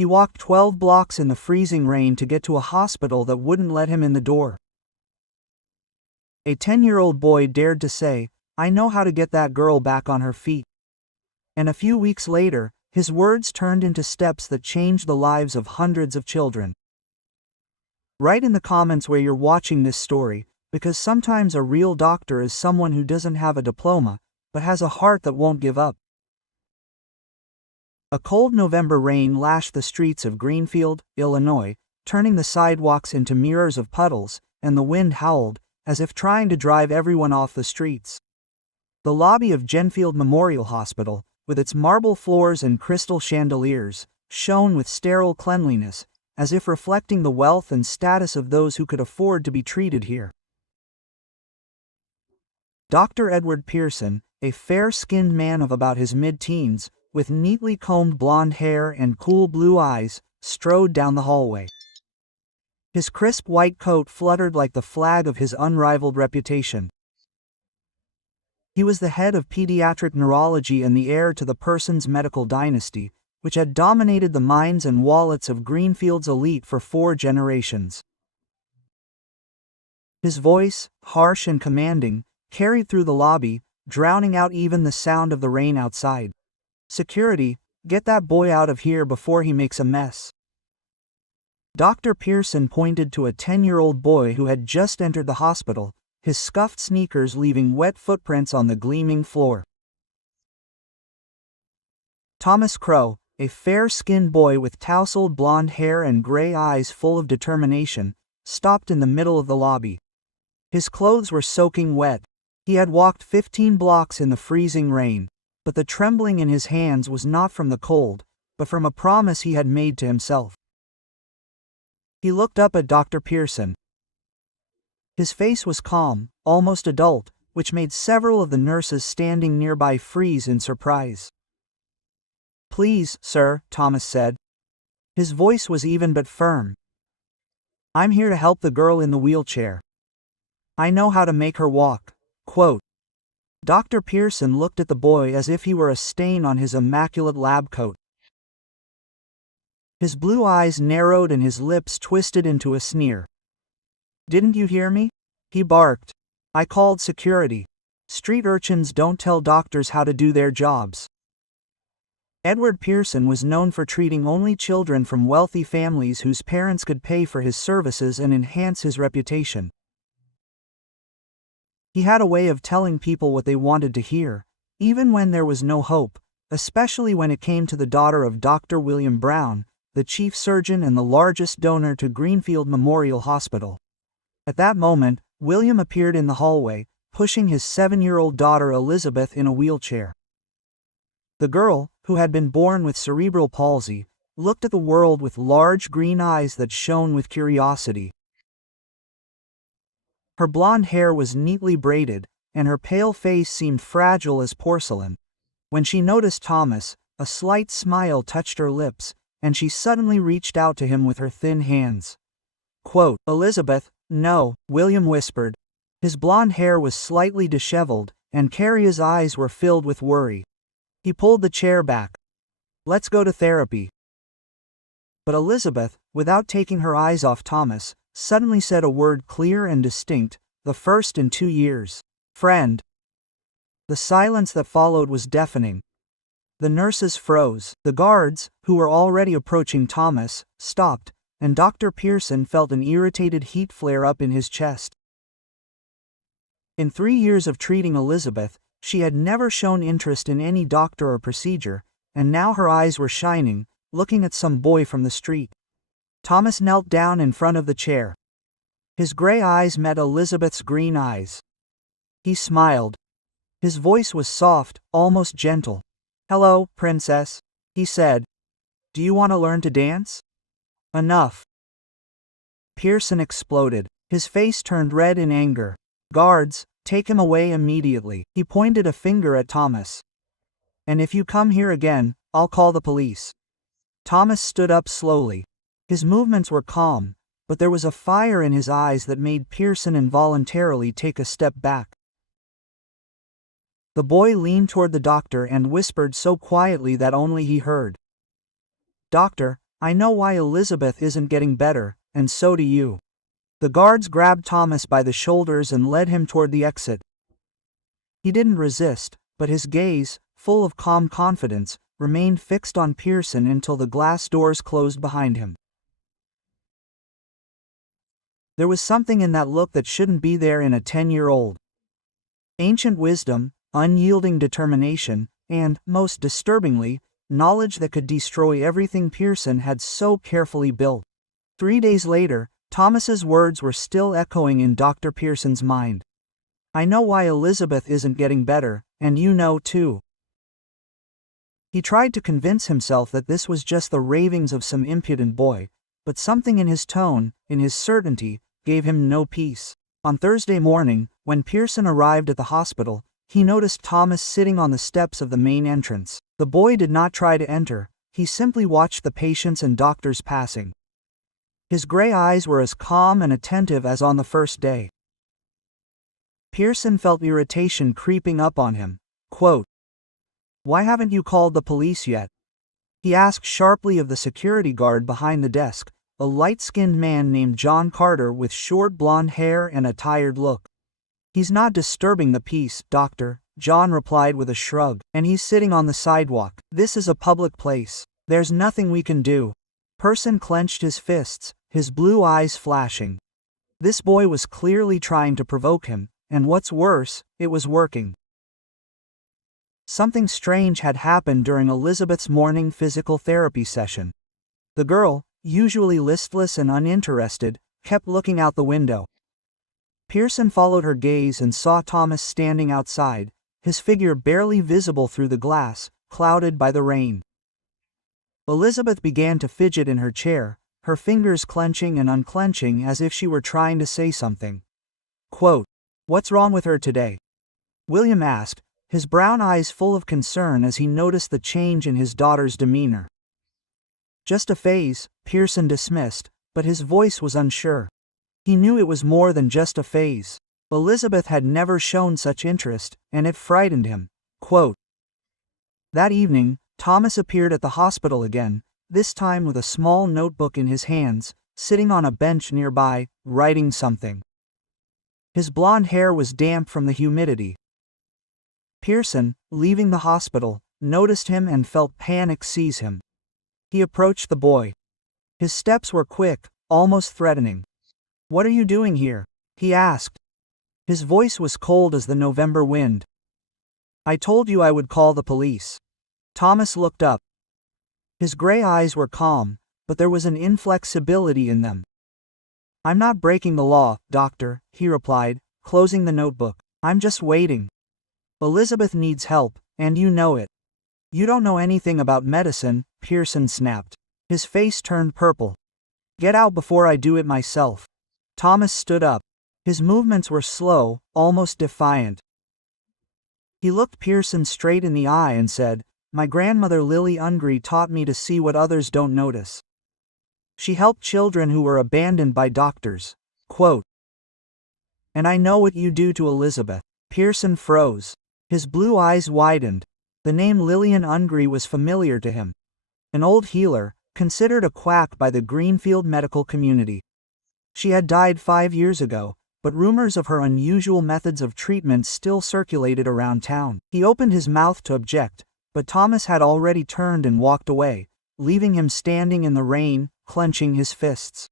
He walked 12 blocks in the freezing rain to get to a hospital that wouldn't let him in the door. A 10-year-old boy dared to say, "I know how to get that girl back on her feet." And a few weeks later, his words turned into steps that changed the lives of hundreds of children. Write in the comments where you're watching this story, because sometimes a real doctor is someone who doesn't have a diploma, but has a heart that won't give up. A cold November rain lashed the streets of Greenfield, Illinois, turning the sidewalks into mirrors of puddles, and the wind howled, as if trying to drive everyone off the streets. The lobby of Genfield Memorial Hospital, with its marble floors and crystal chandeliers, shone with sterile cleanliness, as if reflecting the wealth and status of those who could afford to be treated here. Dr. Edward Pearson, a fair-skinned man of about his mid-teens, with neatly combed blonde hair and cool blue eyes, strode down the hallway. His crisp white coat fluttered like the flag of his unrivaled reputation. He was the head of pediatric neurology and the heir to the Pearson's medical dynasty, which had dominated the minds and wallets of Greenfield's elite for 4 generations. His voice, harsh and commanding, carried through the lobby, drowning out even the sound of the rain outside. "Security, get that boy out of here before he makes a mess." Dr. Pearson pointed to a 10-year-old boy who had just entered the hospital, his scuffed sneakers leaving wet footprints on the gleaming floor. Thomas Crow, a fair-skinned boy with tousled blonde hair and gray eyes full of determination, stopped in the middle of the lobby. His clothes were soaking wet. He had walked 15 blocks in the freezing rain, but the trembling in his hands was not from the cold, but from a promise he had made to himself. He looked up at Dr. Pearson. His face was calm, almost adult, which made several of the nurses standing nearby freeze in surprise. "Please, sir," Thomas said. His voice was even but firm. "I'm here to help the girl in the wheelchair. I know how to make her walk." Quote. Dr. Pearson looked at the boy as if he were a stain on his immaculate lab coat. His blue eyes narrowed and his lips twisted into a sneer. "Didn't you hear me?" he barked. "I called security. Street urchins don't tell doctors how to do their jobs." Edward Pearson was known for treating only children from wealthy families whose parents could pay for his services and enhance his reputation. He had a way of telling people what they wanted to hear, even when there was no hope, especially when it came to the daughter of Dr. William Brown, the chief surgeon and the largest donor to Greenfield Memorial Hospital. At that moment, William appeared in the hallway, pushing his 7-year-old daughter Elizabeth in a wheelchair. The girl, who had been born with cerebral palsy, looked at the world with large green eyes that shone with curiosity. Her blonde hair was neatly braided, and her pale face seemed fragile as porcelain. When she noticed Thomas, a slight smile touched her lips, and she suddenly reached out to him with her thin hands. Quote, "Elizabeth, no," William whispered. His blonde hair was slightly disheveled, and Carrie's eyes were filled with worry. He pulled the chair back. "Let's go to therapy." But Elizabeth, without taking her eyes off Thomas, suddenly said a word clear and distinct, the first in 2 years. "Friend." The silence that followed was deafening. The nurses froze, the guards, who were already approaching Thomas, stopped, and Dr. Pearson felt an irritated heat flare up in his chest. In 3 years of treating Elizabeth, she had never shown interest in any doctor or procedure, and now her eyes were shining, looking at some boy from the street. Thomas knelt down in front of the chair. His gray eyes met Elizabeth's green eyes. He smiled. His voice was soft, almost gentle. "Hello, princess," he said. "Do you want to learn to dance?" "Enough." Pearson exploded. His face turned red in anger. "Guards, take him away immediately." He pointed a finger at Thomas. "And if you come here again, I'll call the police." Thomas stood up slowly. His movements were calm, but there was a fire in his eyes that made Pearson involuntarily take a step back. The boy leaned toward the doctor and whispered so quietly that only he heard. "Doctor, I know why Elizabeth isn't getting better, and so do you. The guards grabbed Thomas by the shoulders and led him toward the exit. He didn't resist, but his gaze, full of calm confidence, remained fixed on Pearson until the glass doors closed behind him. There was something in that look that shouldn't be there in a 10-year-old. Ancient wisdom, unyielding determination, and, most disturbingly, knowledge that could destroy everything Pearson had so carefully built. 3 days later, Thomas's words were still echoing in Dr. Pearson's mind. I know why Elizabeth isn't getting better, and you know too. He tried to convince himself that this was just the ravings of some impudent boy, but something in his tone, in his certainty, gave him no peace. On Thursday morning, when Pearson arrived at the hospital, he noticed Thomas sitting on the steps of the main entrance. The boy did not try to enter, he simply watched the patients and doctors passing. His gray eyes were as calm and attentive as on the first day. Pearson felt irritation creeping up on him. Quote, "Why haven't you called the police yet?" he asked sharply of the security guard behind the desk, a light-skinned man named John Carter with short blonde hair and a tired look. "He's not disturbing the peace, doctor," John replied with a shrug, "and he's sitting on the sidewalk. This is a public place. There's nothing we can do." Pearson clenched his fists, his blue eyes flashing. This boy was clearly trying to provoke him, and what's worse, it was working. Something strange had happened during Elizabeth's morning physical therapy session. The girl, usually listless and uninterested, kept looking out the window. Pearson followed her gaze and saw Thomas standing outside, his figure barely visible through the glass, clouded by the rain. Elizabeth began to fidget in her chair, her fingers clenching and unclenching as if she were trying to say something. Quote, "What's wrong with her today?" William asked, his brown eyes full of concern as he noticed the change in his daughter's demeanor. "Just a phase," Pearson dismissed, but his voice was unsure. He knew it was more than just a phase. Elizabeth had never shown such interest, and it frightened him. Quote, That evening, Thomas appeared at the hospital again, this time with a small notebook in his hands, sitting on a bench nearby, writing something. His blonde hair was damp from the humidity. Pearson, leaving the hospital, noticed him and felt panic seize him. He approached the boy. His steps were quick, almost threatening. "What are you doing here?" he asked. His voice was cold as the November wind. "I told you I would call the police." Thomas looked up. His gray eyes were calm, but there was an inflexibility in them. "I'm not breaking the law, doctor," he replied, closing the notebook. "I'm just waiting. Elizabeth needs help, and you know it." "You don't know anything about medicine," Pearson snapped. His face turned purple. "Get out before I do it myself." Thomas stood up. His movements were slow, almost defiant. He looked Pearson straight in the eye and said, "My grandmother Lily Ungry taught me to see what others don't notice. She helped children who were abandoned by doctors." Quote, "And I know what you do to Elizabeth." Pearson froze. His blue eyes widened. The name Lillian Ungry was familiar to him. An old healer, considered a quack by the Greenfield medical community. She had died 5 years ago, but rumors of her unusual methods of treatment still circulated around town. He opened his mouth to object, but Thomas had already turned and walked away, leaving him standing in the rain, clenching his fists.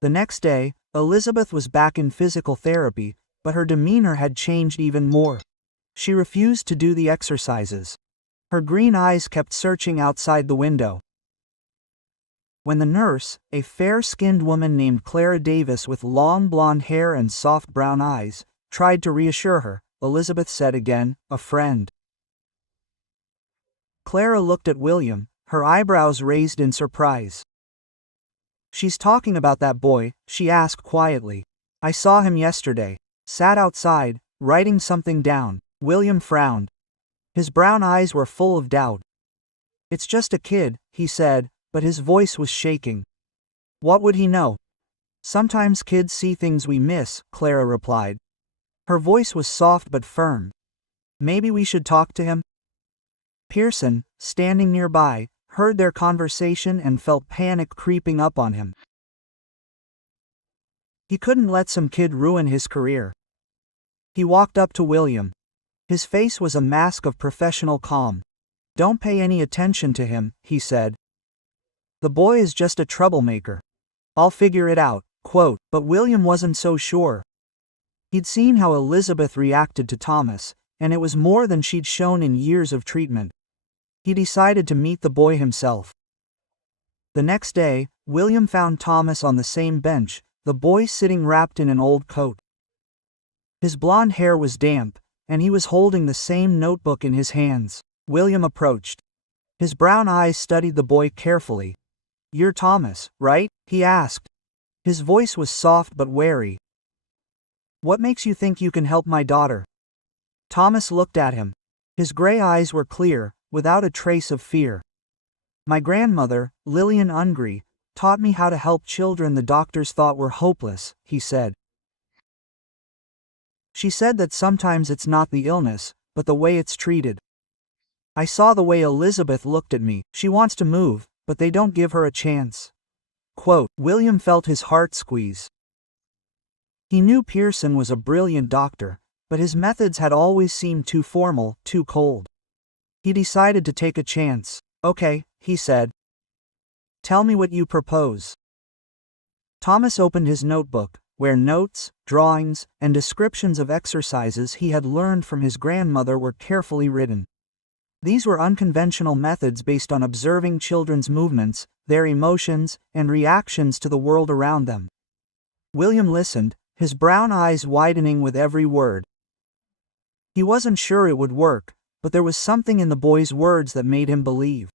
The next day, Elizabeth was back in physical therapy, but her demeanor had changed even more. She refused to do the exercises. Her green eyes kept searching outside the window. When the nurse, a fair-skinned woman named Clara Davis with long blonde hair and soft brown eyes, tried to reassure her, Elizabeth said again, "A friend." Clara looked at William, her eyebrows raised in surprise. "She's talking about that boy," she asked quietly. "I saw him yesterday. Sat outside, writing something down." William frowned. His brown eyes were full of doubt. "It's just a kid," he said, but his voice was shaking. "What would he know?" "Sometimes kids see things we miss," Clara replied. Her voice was soft but firm. "Maybe we should talk to him?" Pearson, standing nearby, heard their conversation and felt panic creeping up on him. He couldn't let some kid ruin his career. He walked up to William. His face was a mask of professional calm. "Don't pay any attention to him," he said. "The boy is just a troublemaker. I'll figure it out." Quote, but William wasn't so sure. He'd seen how Elizabeth reacted to Thomas, and it was more than she'd shown in years of treatment. He decided to meet the boy himself. The next day, William found Thomas on the same bench, the boy sitting wrapped in an old coat. His blonde hair was damp, and he was holding the same notebook in his hands. William approached. His brown eyes studied the boy carefully. "You're Thomas, right?" he asked. His voice was soft but wary. "What makes you think you can help my daughter?" Thomas looked at him. His gray eyes were clear, without a trace of fear. "My grandmother, Lillian Ungry, taught me how to help children the doctors thought were hopeless," he said. "She said that sometimes it's not the illness, but the way it's treated. I saw the way Elizabeth looked at me. She wants to move, but they don't give her a chance." Quote, William felt his heart squeeze. He knew Pearson was a brilliant doctor, but his methods had always seemed too formal, too cold. He decided to take a chance. "Okay," he said. "Tell me what you propose." Thomas opened his notebook, where notes, drawings, and descriptions of exercises he had learned from his grandmother were carefully written. These were unconventional methods based on observing children's movements, their emotions, and reactions to the world around them. William listened, his brown eyes widening with every word. He wasn't sure it would work, but there was something in the boy's words that made him believe.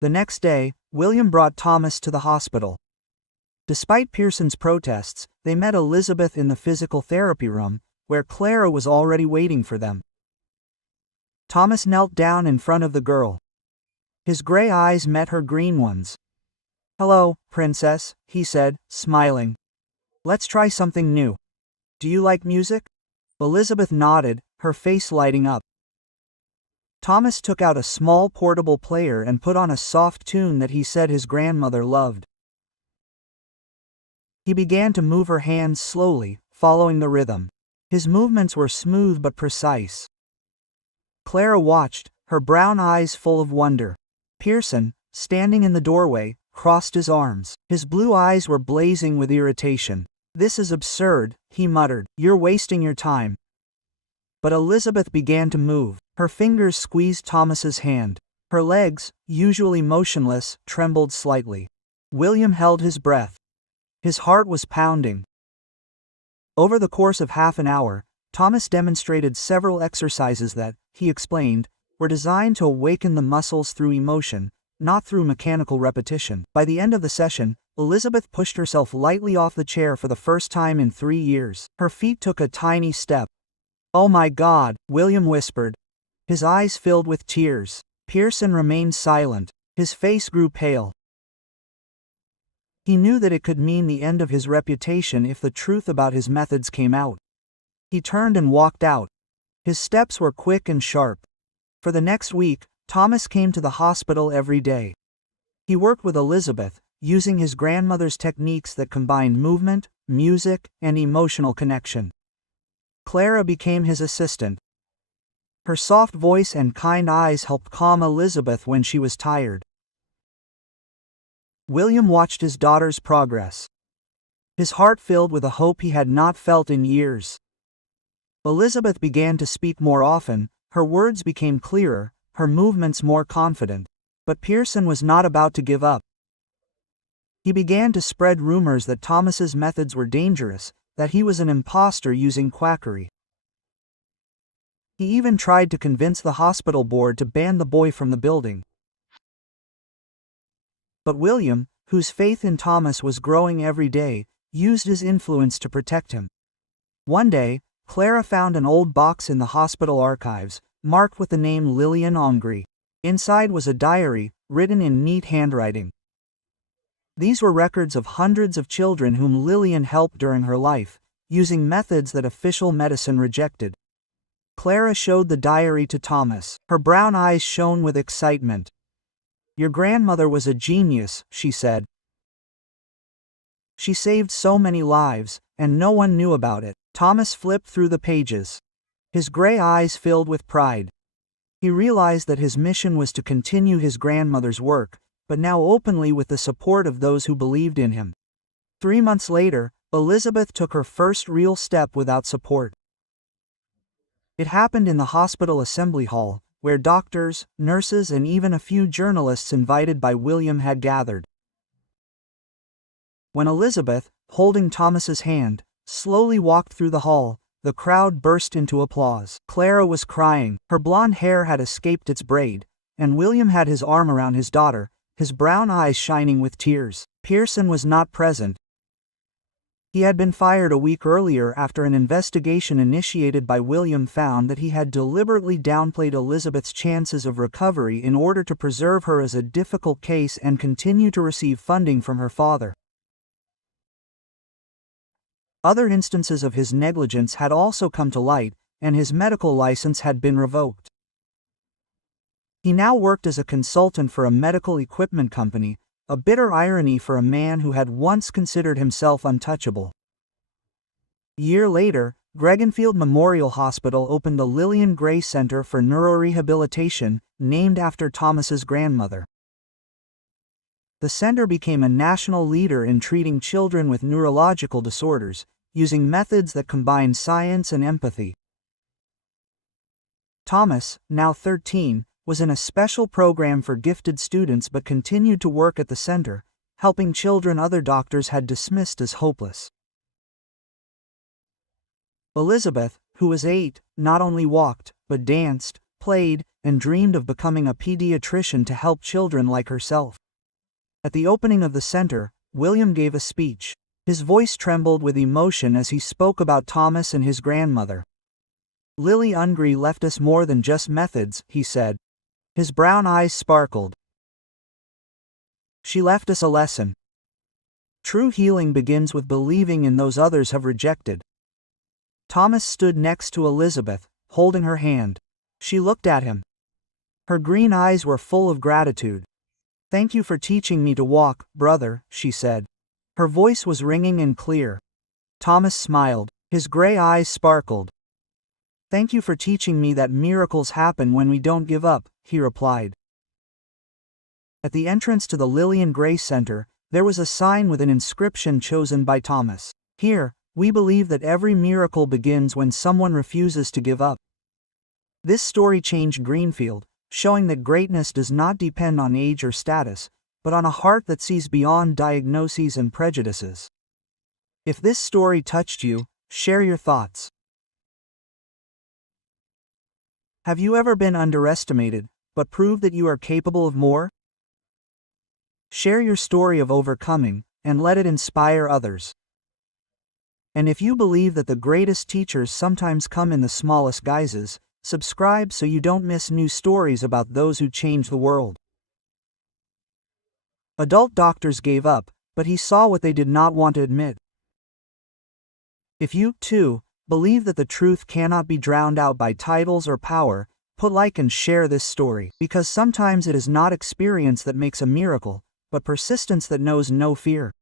The next day, William brought Thomas to the hospital. Despite Pearson's protests, they met Elizabeth in the physical therapy room, where Clara was already waiting for them. Thomas knelt down in front of the girl. His gray eyes met her green ones. "Hello, princess," he said, smiling. "Let's try something new. Do you like music?" Elizabeth nodded, her face lighting up. Thomas took out a small portable player and put on a soft tune that he said his grandmother loved. He began to move her hands slowly, following the rhythm. His movements were smooth but precise. Clara watched, her brown eyes full of wonder. Pearson, standing in the doorway, crossed his arms. His blue eyes were blazing with irritation. "This is absurd," he muttered. "You're wasting your time." But Elizabeth began to move. Her fingers squeezed Thomas's hand. Her legs, usually motionless, trembled slightly. William held his breath. His heart was pounding. Over the course of half an hour, Thomas demonstrated several exercises that, he explained, were designed to awaken the muscles through emotion, not through mechanical repetition. By the end of the session, Elizabeth pushed herself lightly off the chair for the first time in 3 years. Her feet took a tiny step. "Oh my God," William whispered. His eyes filled with tears. Pearson remained silent. His face grew pale. He knew that it could mean the end of his reputation if the truth about his methods came out. He turned and walked out. His steps were quick and sharp. For the next week, Thomas came to the hospital every day. He worked with Elizabeth, using his grandmother's techniques that combined movement, music, and emotional connection. Clara became his assistant. Her soft voice and kind eyes helped calm Elizabeth when she was tired. William watched his daughter's progress. His heart filled with a hope he had not felt in years. Elizabeth began to speak more often, her words became clearer, her movements more confident. But Pearson was not about to give up. He began to spread rumors that Thomas's methods were dangerous, that he was an imposter using quackery. He even tried to convince the hospital board to ban the boy from the building. But William, whose faith in Thomas was growing every day, used his influence to protect him. One day, Clara found an old box in the hospital archives, marked with the name Lillian Ongri. Inside was a diary, written in neat handwriting. These were records of hundreds of children whom Lillian helped during her life, using methods that official medicine rejected. Clara showed the diary to Thomas. Her brown eyes shone with excitement. "Your grandmother was a genius," she said. "She saved so many lives, and no one knew about it." Thomas flipped through the pages. His gray eyes filled with pride. He realized that his mission was to continue his grandmother's work, but now openly with the support of those who believed in him. 3 months later, Elizabeth took her first real step without support. It happened in the hospital assembly hall, where doctors, nurses, and even a few journalists invited by William had gathered. When Elizabeth, holding Thomas's hand, slowly walked through the hall, the crowd burst into applause. Clara was crying, her blonde hair had escaped its braid, and William had his arm around his daughter, his brown eyes shining with tears. Pearson was not present. He had been fired a week earlier after an investigation initiated by William found that he had deliberately downplayed Elizabeth's chances of recovery in order to preserve her as a difficult case and continue to receive funding from her father. Other instances of his negligence had also come to light, and his medical license had been revoked. He now worked as a consultant for a medical equipment company, a bitter irony for a man who had once considered himself untouchable. A year later, Gregenfield Memorial Hospital opened the Lillian Gray Center for Neurorehabilitation, named after Thomas's grandmother. The center became a national leader in treating children with neurological disorders, using methods that combine science and empathy. Thomas, now 13, was in a special program for gifted students but continued to work at the center, helping children other doctors had dismissed as hopeless. Elizabeth, who was 8, not only walked, but danced, played, and dreamed of becoming a pediatrician to help children like herself. At the opening of the center, William gave a speech. His voice trembled with emotion as he spoke about Thomas and his grandmother. "Lily Ungry left us more than just methods," he said. His brown eyes sparkled. "She left us a lesson. True healing begins with believing in those others have rejected." Thomas stood next to Elizabeth, holding her hand. She looked at him. Her green eyes were full of gratitude. "Thank you for teaching me to walk, brother," she said. Her voice was ringing and clear. Thomas smiled. His gray eyes sparkled. "Thank you for teaching me that miracles happen when we don't give up," he replied. At the entrance to the Lillian Gray Center, there was a sign with an inscription chosen by Thomas. "Here, we believe that every miracle begins when someone refuses to give up." This story changed Greenfield, showing that greatness does not depend on age or status, but on a heart that sees beyond diagnoses and prejudices. If this story touched you, share your thoughts. Have you ever been underestimated, but proved that you are capable of more? Share your story of overcoming, and let it inspire others. And if you believe that the greatest teachers sometimes come in the smallest guises, subscribe so you don't miss new stories about those who change the world. Adult doctors gave up, but he saw what they did not want to admit. If you, too, believe that the truth cannot be drowned out by titles or power, put like and share this story, because sometimes it is not experience that makes a miracle, but persistence that knows no fear.